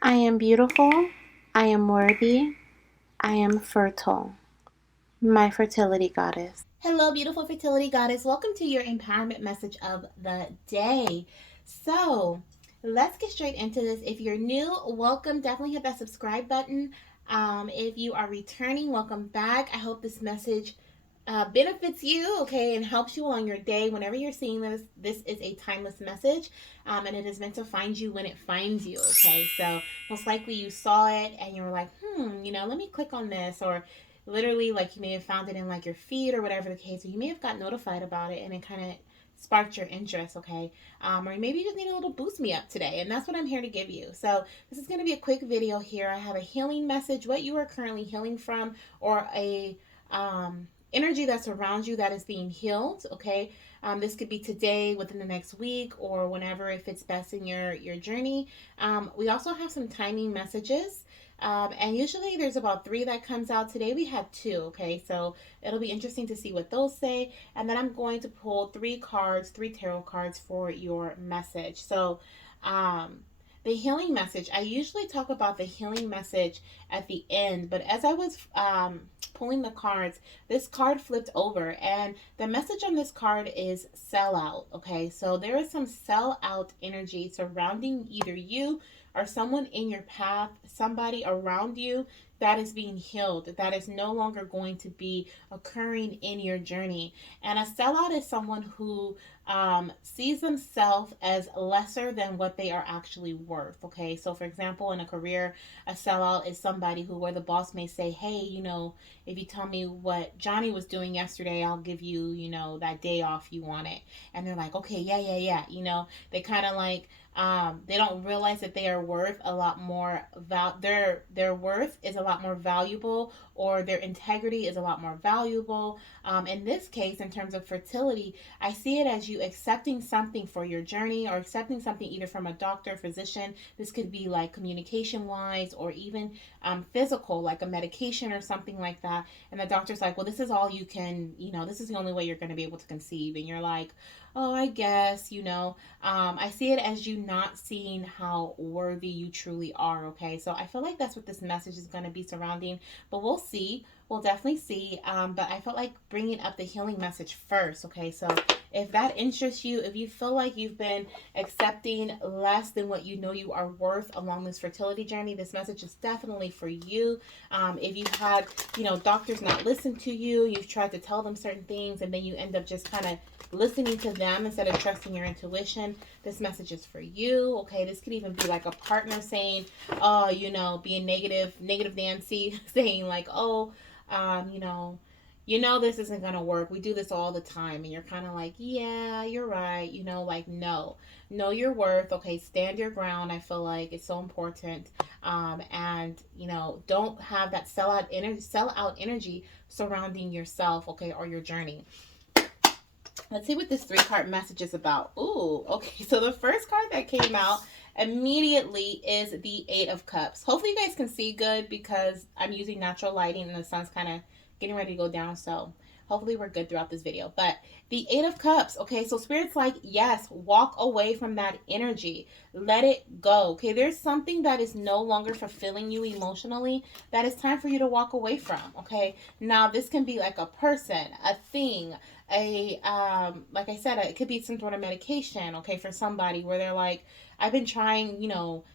I am beautiful. I am worthy. I am fertile. My fertility goddess. Hello, beautiful fertility goddess. Welcome to your empowerment message of the day. So, let's get straight into this. If you're new, welcome. Definitely hit that subscribe button. If you are returning, welcome back. I hope this message benefits you, okay, and helps you along your day. Whenever you're seeing this, this is a timeless message, and it is meant to find you when it finds you, okay? So, most likely you saw it and you were like, let me click on this, or literally like you may have found it in like your feed or whatever the case, or you may have got notified about it and it kind of sparked your interest, okay? Or maybe you just need a little boost me up today, and that's what I'm here to give you. So this is going to be a quick video here. I have a healing message, what you are currently healing from, or a energy that's around you that is being healed, okay? This could be today, within the next week, or whenever it fits best in your journey. We also have some timing messages, and usually there's about three that comes out. Today we had two, okay? So it'll be interesting to see what those say. And then I'm going to pull three tarot cards for your message. So, the healing message, I usually talk about the healing message at the end, but as I was pulling the cards, this card flipped over, and the message on this card is sell out, okay? So there is some sell out energy surrounding either you or someone in your path, somebody around you that is being healed, that is no longer going to be occurring in your journey. And a sellout is someone who sees themselves as lesser than what they are actually worth. Okay, so for example, in a career, a sellout is somebody who, where the boss may say, "Hey, if you tell me what Johnny was doing yesterday, I'll give you, that day off you wanted." And they're like, "Okay, yeah, yeah, yeah." They kind of like they don't realize that they are worth a lot more. Their worth is a lot more valuable, or their integrity is a lot more valuable. In this case, in terms of fertility, I see it as you accepting something for your journey, or accepting something either from a doctor, physician. This could be like communication wise, or even physical, like a medication or something like that. And the doctor's like, "Well, this is all you can, this is the only way you're going to be able to conceive." And you're like, "Oh, I guess, I see it as you not seeing how worthy you truly are, okay? So I feel like that's what this message is going to be surrounding, but we'll see. We'll definitely see. But I felt like bringing up the healing message first, okay? So if that interests you, if you feel like you've been accepting less than what you know you are worth along this fertility journey, this message is definitely for you. If you've had, doctors not listen to you, you've tried to tell them certain things, and then you end up just kind of listening to them instead of trusting your intuition, this message is for you. Okay, this could even be like a partner saying, "Oh, being negative Nancy," saying like, "Oh, um, you know, this isn't gonna work. We do this all the time," and you're kind of like, "Yeah, you're right." Like, no, know your worth. Okay, stand your ground. I feel like it's so important, and don't have that sell out energy surrounding yourself, okay, or your journey. Let's see what this three-card message is about. Ooh, okay. So the first card that came out immediately is the Eight of Cups. Hopefully you guys can see good because I'm using natural lighting and the sun's kind of getting ready to go down. So hopefully we're good throughout this video. But the Eight of Cups, okay, so Spirit's like, yes, walk away from that energy. Let it go, okay? There's something that is no longer fulfilling you emotionally that it's time for you to walk away from, okay? Now, this can be like a person, a thing, like I said, it could be some sort of medication, okay, for somebody where they're like, "I've been trying,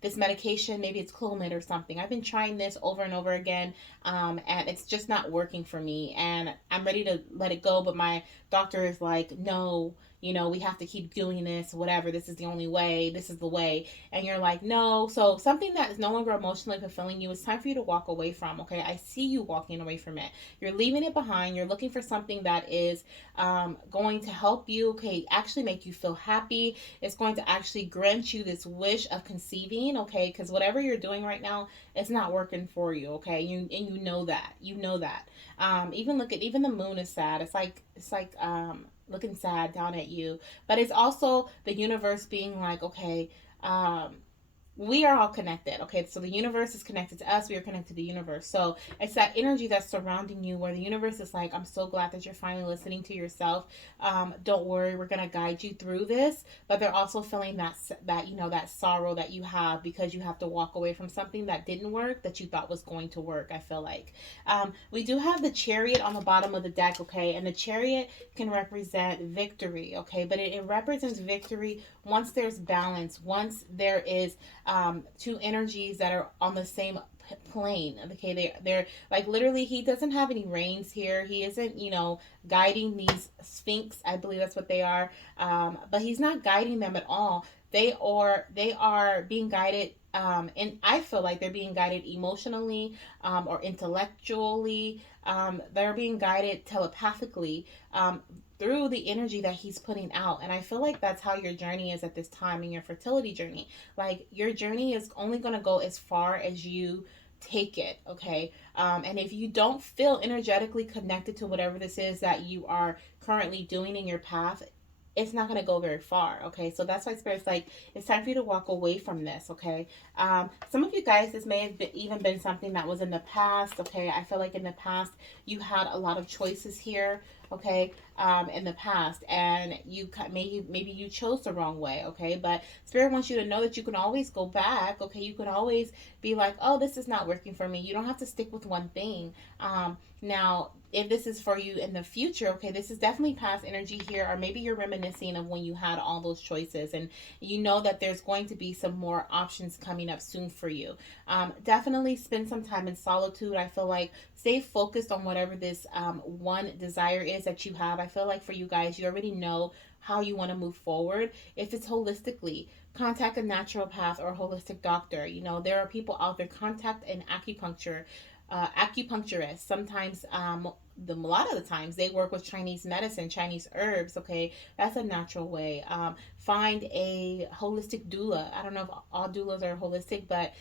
this medication, maybe it's Clomid or something. I've been trying this over and over again, and it's just not working for me, and I'm ready to let it go, but my doctor is like, no, we have to keep doing this, whatever. This is the only way. This is the way." And you're like, "No." So something that is no longer emotionally fulfilling you, it's time for you to walk away from, okay? I see you walking away from it. You're leaving it behind. You're looking for something that is going to help you, okay, actually make you feel happy. It's going to actually grant you this wish of conceiving, okay, because whatever you're doing right now, it's not working for you, okay, you know that. Even the moon is sad. It's like looking sad down at you, but it's also the universe being like, okay, we are all connected. Okay, so the universe is connected to us, we are connected to the universe. So it's that energy that's surrounding you where the universe is like, I'm so glad that you're finally listening to yourself. Don't worry, we're gonna guide you through this. But they're also feeling that that sorrow that you have because you have to walk away from something that didn't work that you thought was going to work. I feel like we do have the Chariot on the bottom of the deck. Okay, and the Chariot can represent victory. Okay, but it represents victory once there's balance, once there is two energies that are on the same plane. Okay, they're like, literally, he doesn't have any reins here. He isn't, guiding these sphinx, I believe that's what they are. But he's not guiding them at all. They are being guided, and I feel like they're being guided emotionally, or intellectually. They're being guided telepathically, through the energy that he's putting out. And I feel like that's how your journey is at this time in your fertility journey. Like, your journey is only going to go as far as you take it. Okay, and if you don't feel energetically connected to whatever this is that you are currently doing in your path, it's not going to go very far. Okay, so that's why Spirit's like, it's time for you to walk away from this. Okay, some of you guys, this may have even been something that was in the past. Okay, I feel like in the past you had a lot of choices here. Okay, in the past, and maybe you chose the wrong way. Okay, but Spirit wants you to know that you can always go back. Okay, you can always be like, oh, this is not working for me. You don't have to stick with one thing. Now, if this is for you in the future, okay, this is definitely past energy here, or maybe you're reminiscing of when you had all those choices, and you know that there's going to be some more options coming up soon for you. Definitely spend some time in solitude. I feel like stay focused on whatever this one desire is that you have. I feel like for you guys, you already know how you want to move forward. If it's holistically, contact a naturopath or a holistic doctor. There are people out there. Contact an acupuncturist. Sometimes, a lot of the times, they work with Chinese medicine, Chinese herbs. Okay, that's a natural way. Find a holistic doula. I don't know if all doulas are holistic, but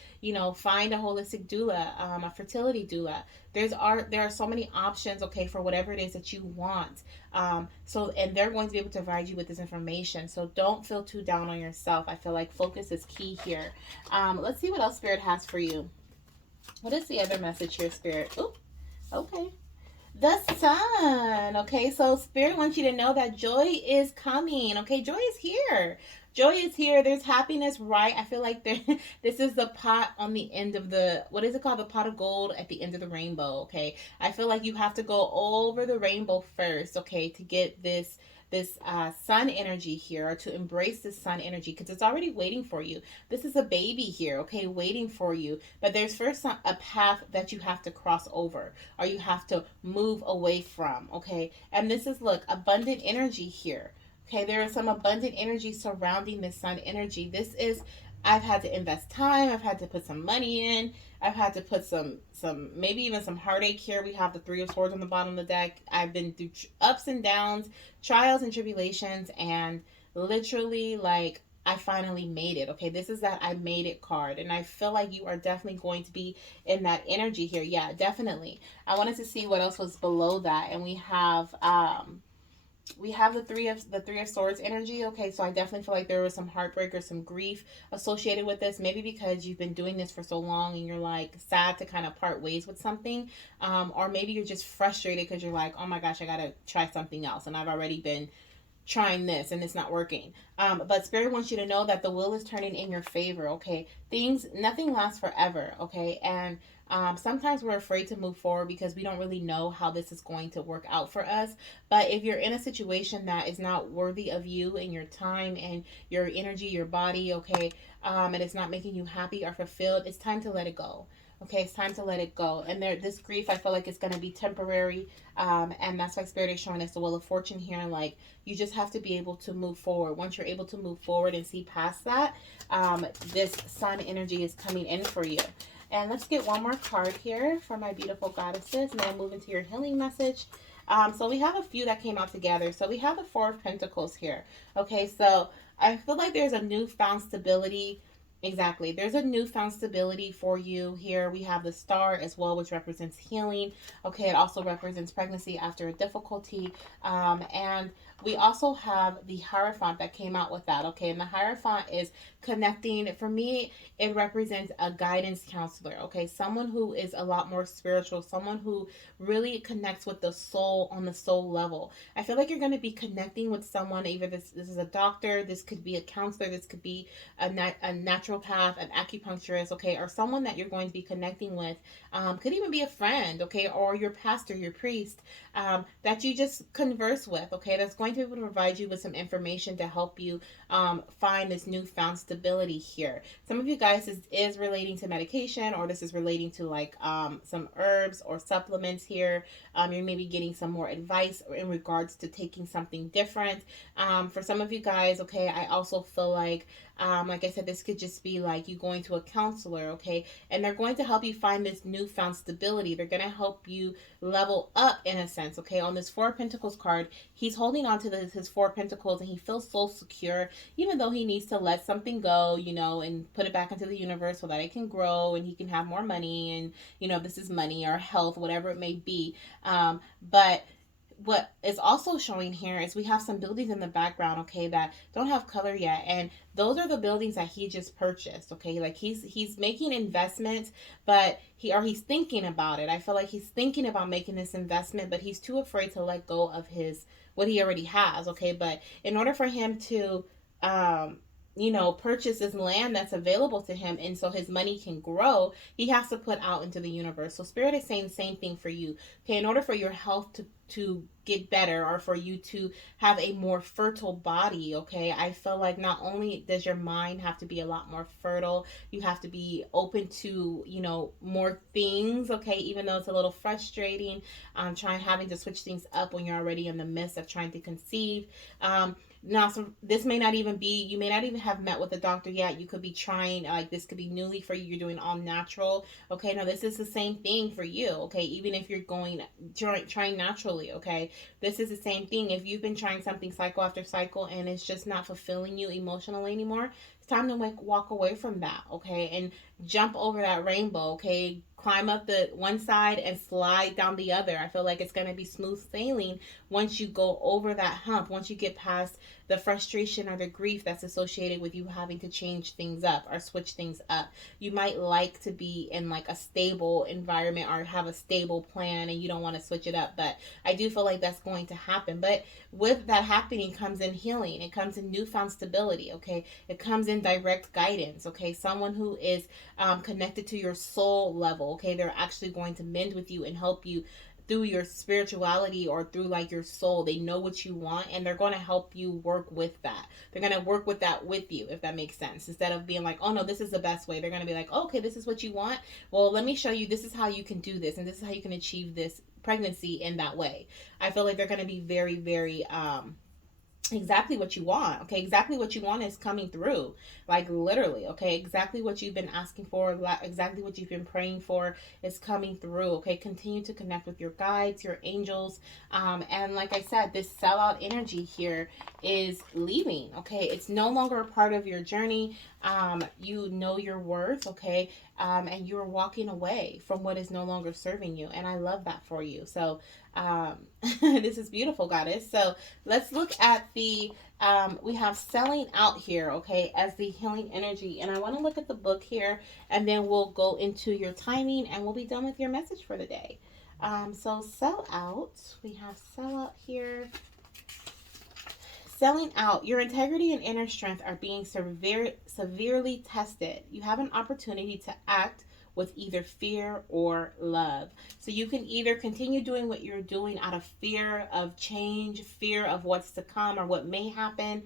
find a holistic doula, a fertility doula. There are so many options. Okay, for whatever it is that you want. And they're going to be able to provide you with this information. So don't feel too down on yourself. I feel like focus is key here. Let's see what else Spirit has for you. What is the other message here, Spirit? Oh, okay. The sun. Okay, so Spirit wants you to know that joy is coming. Okay, joy is here. Joy is here. There's happiness, right? I feel like this is the pot on the end of what is it called? The pot of gold at the end of the rainbow. Okay, I feel like you have to go over the rainbow first. Okay, to get this sun energy here, or to embrace this sun energy, because it's already waiting for you. This is a baby here, okay, waiting for you. But there's first a path that you have to cross over, or you have to move away from. Okay, and this is, look, abundant energy here. Okay, there is some abundant energy surrounding this sun energy. This is, I've had to invest time, I've had to put some money in, I've had to put some maybe even some heartache here. We have the Three of Swords on the bottom of the deck. I've been through ups and downs, trials and tribulations, and literally, like, I finally made it. Okay, this is that I made it card, and I feel like you are definitely going to be in that energy here. Yeah, definitely. I wanted to see what else was below that, and we have the three of swords energy. Okay, so I definitely feel like there was some heartbreak or some grief associated with this, maybe because you've been doing this for so long and you're like sad to kind of part ways with something, or maybe you're just frustrated because you're like, oh my gosh, I gotta try something else, and I've already been trying this and it's not working. But Spirit wants you to know that the wheel is turning in your favor. Okay, nothing lasts forever. Okay, and sometimes we're afraid to move forward because we don't really know how this is going to work out for us. But if you're in a situation that is not worthy of you and your time and your energy, your body, okay, and it's not making you happy or fulfilled, it's time to let it go. Okay, it's time to let it go. And this grief, I feel like it's going to be temporary. And that's why Spirit is showing us the Wheel of Fortune here. And like, you just have to be able to move forward. Once you're able to move forward and see past that, this sun energy is coming in for you. And let's get one more card here for my beautiful goddesses. And then move into your healing message. So we have a few that came out together. So we have the Four of Pentacles here. Okay, so I feel like there's a newfound stability. Exactly. There's a newfound stability for you here. We have the star as well, which represents healing. Okay, it also represents pregnancy after a difficulty. And We also have the Hierophant that came out with that, okay? And the Hierophant is connecting. For me, it represents a guidance counselor, okay? Someone who is a lot more spiritual, someone who really connects with the soul on the soul level. I feel like you're going to be connecting with someone, either this is a doctor, this could be a counselor, this could be a naturopath, an acupuncturist, okay? Or someone that you're going to be connecting with. Could even be a friend, okay? Or your pastor, your priest, that you just converse with, okay? That's going to be able to provide you with some information to help you find this newfound stability here. Some of you guys is relating to medication, or this is relating to like some herbs or supplements here. You're maybe getting some more advice in regards to taking something different. For some of you guys, okay, I also feel like I said, this could just be like you going to a counselor, okay? And they're going to help you find this newfound stability. They're going to help you level up in a sense, okay? On this Four of Pentacles card, he's holding on to his Four of Pentacles, and he feels so secure, even though he needs to let something go, and put it back into the universe so that it can grow and he can have more money. And, this is money or health, whatever it may be. But what is also showing here is we have some buildings in the background, okay, that don't have color yet, and those are the buildings that he just purchased, okay? Like he's making investments, but he's thinking about it. I feel like he's thinking about making this investment, but he's too afraid to let go of his what he already has, okay? But in order for him to purchase this land that's available to him, and so his money can grow, he has to put out into the universe. So Spirit is saying the same thing for you. Okay, in order for your health to get better, or for you to have a more fertile body, okay, I feel like not only does your mind have to be a lot more fertile, you have to be open to more things, okay, even though it's a little frustrating, having to switch things up when you're already in the midst of trying to conceive. Now, so this may not even be, you may not even have met with a doctor yet. You could be trying, like this could be newly for you. You're doing all natural. Okay, no, this is the same thing for you. Okay, even if you're trying naturally. Okay, this is the same thing. If you've been trying something cycle after cycle and it's just not fulfilling you emotionally anymore, it's time to walk away from that. Okay, and jump over that rainbow. Okay, climb up the one side and slide down the other. I feel like it's going to be smooth sailing once you go over that hump, once you get past the frustration or the grief that's associated with you having to change things up or switch things up. You might like to be in like a stable environment or have a stable plan, and you don't want to switch it up, but I do feel like that's going to happen. But with that happening comes in healing, it comes in newfound stability, okay? It comes in direct guidance, okay? Someone who is connected to your soul level, okay? They're actually going to mend with you and help you through your spirituality or through like your soul. They know what you want, and they're going to help you work with that. They're going to work with that with you, if that makes sense. Instead of being like, oh no, this is the best way, they're going to be like, oh, okay, this is what you want. Well, let me show you, this is how you can do this, and this is how you can achieve this pregnancy in that way. I feel like they're going to be very, very exactly what you want. Okay, exactly what you want is coming through, like literally. Okay, exactly what you've been asking for, exactly what you've been praying for is coming through. Okay, continue to connect with your guides, your angels, and like I said, this sellout energy here is leaving. Okay, it's no longer a part of your journey. You know your worth. Okay, and you're walking away from what is no longer serving you, and I love that for you. So this is beautiful, goddess. So let's look at we have selling out here, okay, as the healing energy. And I want to look at the book here, and then we'll go into your timing, and we'll be done with your message for the day. So sell out, we have sell out here. Selling out, your integrity and inner strength are being severely tested. You have an opportunity to act with either fear or love. So you can either continue doing what you're doing out of fear of change, fear of what's to come or what may happen,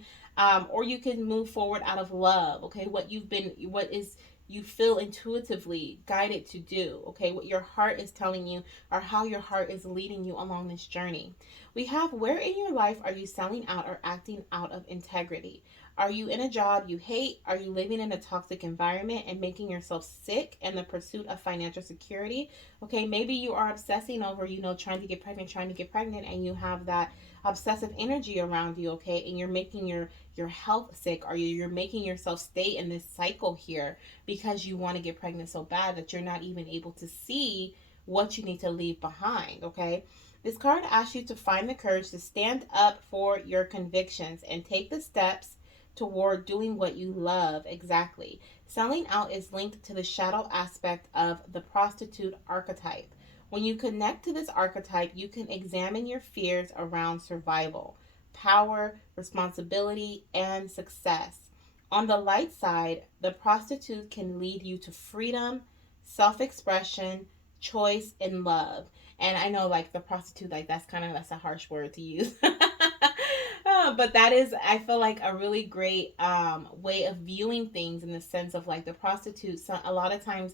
or you can move forward out of love. Okay, what is you feel intuitively guided to do. Okay, what your heart is telling you, or how your heart is leading you along this journey. We have, where in your life are you selling out or acting out of integrity? Are you in a job you hate? Are you living in a toxic environment and making yourself sick in the pursuit of financial security? Okay, maybe you are obsessing over, trying to get pregnant, and you have that obsessive energy around you, okay, and you're making your health sick, or you're making yourself stay in this cycle here because you want to get pregnant so bad that you're not even able to see what you need to leave behind, okay? This card asks you to find the courage to stand up for your convictions and take the steps toward doing what you love. Exactly. Selling out is linked to the shadow aspect of the prostitute archetype. When you connect to this archetype, you can examine your fears around survival, power, responsibility, and success. On the light side, the prostitute can lead you to freedom, self expression, choice, and love. And I know, like, the prostitute, like, that's a harsh word to use. But that is, I feel like, a really great way of viewing things, in the sense of, like, the prostitute. So a lot of times,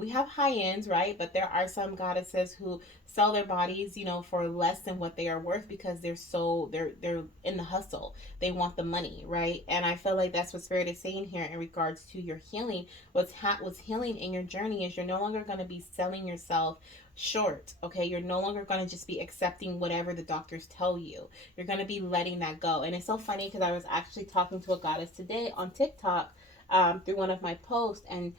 we have high ends, right? But there are some goddesses who sell their bodies, for less than what they are worth, because they're in the hustle. They want the money, right? And I feel like that's what Spirit is saying here in regards to your healing. What's healing in your journey is you're no longer going to be selling yourself short. Okay, you're no longer going to just be accepting whatever the doctors tell you. You're going to be letting that go. And it's so funny, because I was actually talking to a goddess today on TikTok, through one of my posts, and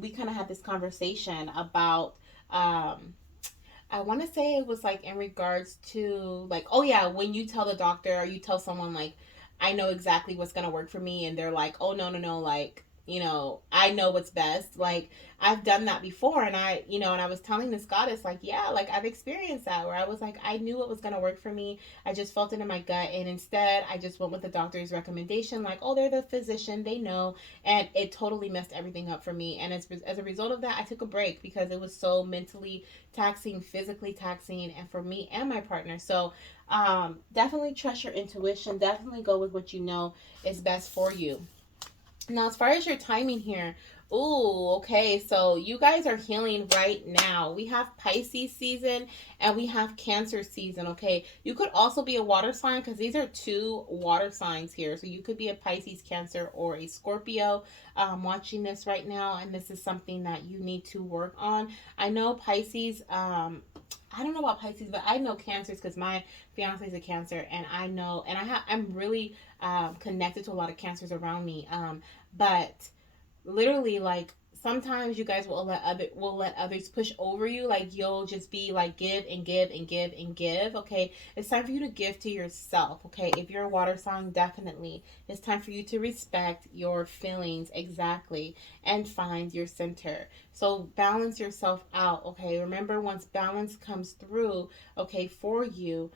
we kind of had this conversation about, I want to say it was like in regards to, like, oh yeah, when you tell the doctor, or you tell someone, like, I know exactly what's going to work for me, and they're like, oh no, no, no, like, I know what's best. Like, I've done that before, and I was telling this goddess, like, yeah, like, I've experienced that, where I was like, I knew what was going to work for me. I just felt it in my gut, and instead I just went with the doctor's recommendation, like, oh, they're the physician, they know. And it totally messed everything up for me. And as a result of that, I took a break, because it was so mentally taxing, physically taxing, and for me and my partner. So definitely trust your intuition. Definitely go with what you know is best for you. Now, as far as your timing here, ooh, okay, so you guys are healing right now. We have Pisces season and we have Cancer season, okay? You could also be a water sign, because these are two water signs here. So you could be a Pisces, Cancer, or a Scorpio, watching this right now, and this is something that you need to work on. I know Pisces, I don't know about Pisces, but I know Cancers, because my fiance is a Cancer, and I know, and I'm really connected to a lot of Cancers around me. But literally, like, sometimes you guys will let others push over you. Like, you'll just be like, give and give and give and give. Okay, it's time for you to give to yourself. Okay, if you're a water sign, definitely it's time for you to respect your feelings, exactly, and find your center. So balance yourself out. Okay, remember, once balance comes through, okay, for you,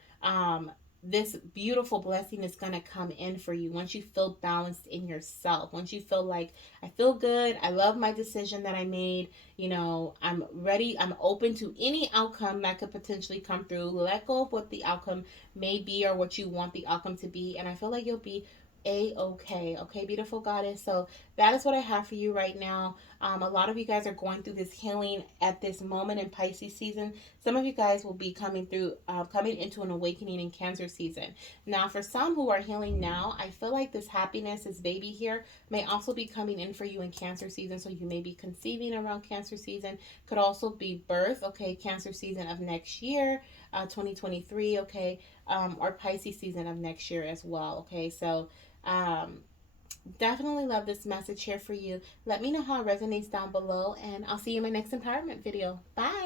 this beautiful blessing is going to come in for you once you feel balanced in yourself. Once you feel like, I feel good, I love my decision that I made, I'm ready, I'm open to any outcome that could potentially come through. Let go of what the outcome may be, or what you want the outcome to be, and I feel like you'll be a-okay. Okay, beautiful goddess. So that is what I have for you right now. A lot of you guys are going through this healing at this moment in Pisces season. Some of you guys will be coming into an awakening in Cancer season. Now, for some who are healing now, I feel like this happiness, this baby here, may also be coming in for you in Cancer season. So you may be conceiving around Cancer season. Could also be birth, okay, Cancer season of next year, 2023, okay, or Pisces season of next year as well, okay. So um, definitely love this message here for you. Let me know how it resonates down below, and I'll see you in my next empowerment video. Bye.